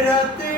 রাতের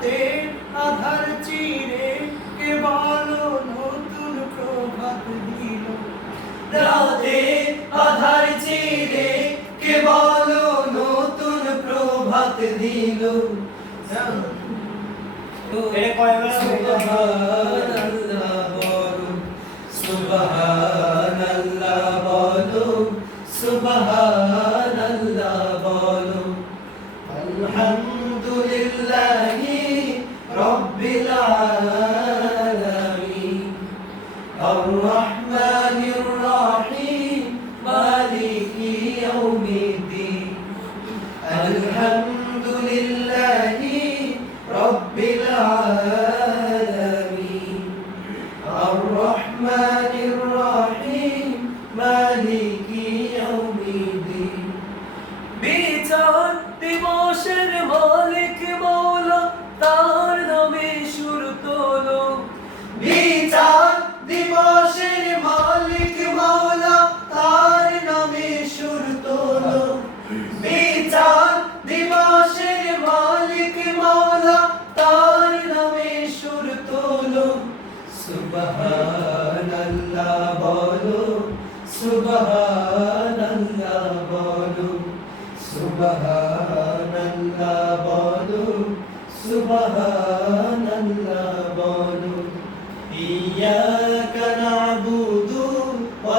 রাতের আধার চিরে কে বলো নতুন প্রভাত দিল? রাতে আধার চিরে কে বলো নতুন প্রভাত দিল? এটা কয়বার সুবহানাল্লাহ বলো সুবহানাল্লাহ বলো। আলহামদুলিল্লাহি। الرحمن সুবহানাল্লাহ বলো সুবহানাল্লাহ বলো সুবহানাল্লাহ বলো সুবহানাল্লাহ বলো। ইyyaka na'budu wa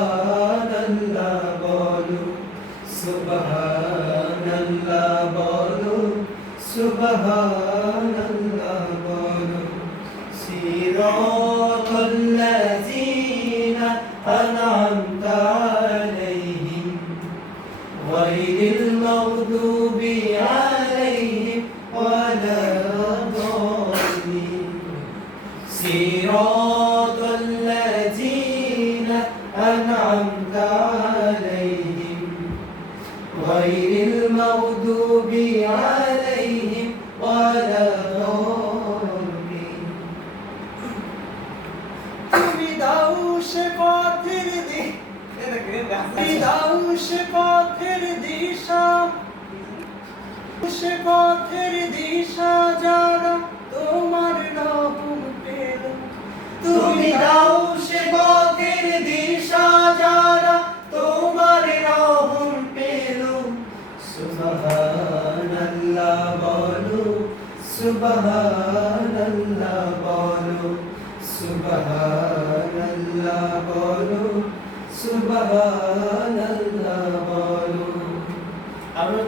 সুবহানাল্লাহ বলো সুবহানাল্লাহ বলো সুবহানাল্লাহ বলো صراط الذين أنعمت عليهم غير المغضوب عليهم ولا الضالين صراط أنعمت عليهم غير المغضوب عليهم ولا الضالين তুমি দাও সে পথের দিক তুমি দাও সে পথের দিশা সে পথের দিশা যারা তোমার রহম সুবহানাল্লাহ বলো সুবহানাল্লাহ বলো সুবহানাল্লাহ বলো সুবহানাল্লাহ বলো। আমরা